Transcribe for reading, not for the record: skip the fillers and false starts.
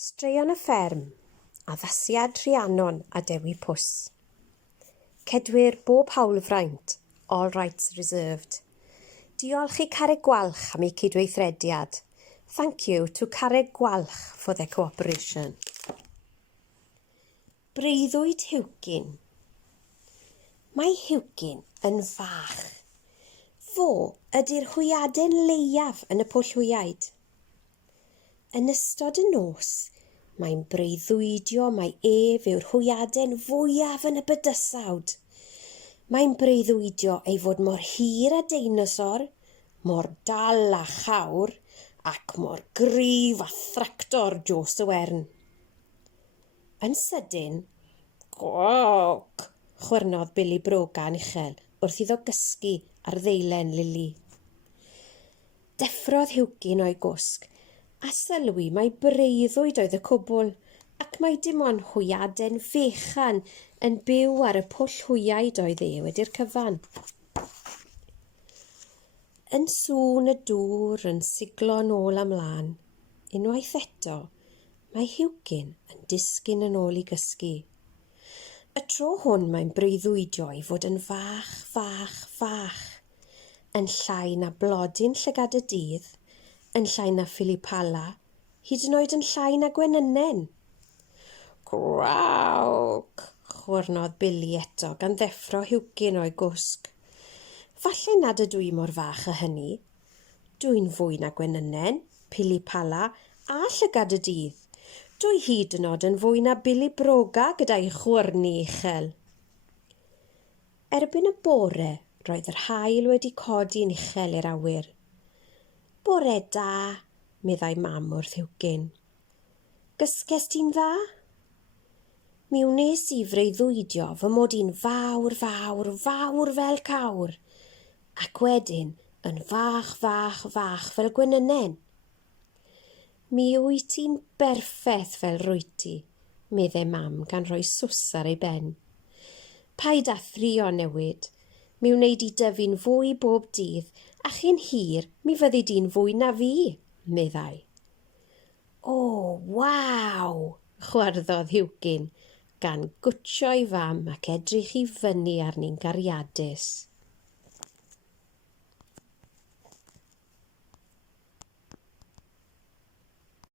Straeon y fferm, addasiad Rhiannon a Dewi Pws. Cedwyr bob hawlfraint, all rights reserved. Diolch i Carreg Gwalch am ei cydweithrediad. Thank you to Carreg Gwalch for their cooperation. Breuddwyd Huwcyn. Mae Huwcyn yn fach. Fo ydy'r hwyaden leiaf yn y pwll hwyaid. Yn ystod y nos, mae'n breuddwydio mai ef yw'r hwyaden fwyaf yn y bydysawd. Mae'n breuddwydio ei fod mor hir a deinosor, mor dal a chawr, ac mor gryf a thractor Jos y Wern. Yn sydyn, gwog, chwyrnodd Billy Brogan uchel wrth iddo gysgu ar ddeilen Lili. Deffrodd Huwcyn o'i gwsg, a sylwi mae breuddwyd oedd y cwbl, ac mae dim ond hwyaden fechan yn byw ar y pwll hwyaid oedd e wedi'r cyfan. Yn sŵn y dŵr yn siglo nôl amlan, unwaith eto, mae Huwcyn yn disgyn yn ôl i gysgu. Y tro hwn mae'n breuddwydio i fod yn fach, yn llai na blodyn llygad y dydd, yn llai na philipala, hyd yn oed yn llai na gwenynnen. Gwawg, chwyrnodd Billy eto gan ddeffro Huwcyn o'i gwsg. Falle nad ydw i mor fach â hynny. Dwi'n fwy na gwenynnen, philipala a llygad y dydd. Dwi hyd yn oed yn fwy na Billy Broga gyda'i chwyrnu uchel. Erbyn y bore, roedd yr haul wedi codi'n uchel i'r awyr. Bore da, meddai mam wrth Huwcyn. Gysges ti'n dda? Mi wnes i freuddwydio fy mod i'n fawr fel cawr, ac wedyn yn fach fel gwenynnen. Mi wyt ti'n berffeth fel rwyt ti, meddai mam gan roi sws ar ei ben. Paid â thrio newid, mi wneud i dyfu'n fwy bob dydd, a chi'n hir mi fyddi di'n fwy na fi, meddai. O, waw, chwarddodd Huwcyn, gan gwtsio'i fam ac edrych i fyny arni'n gariadus.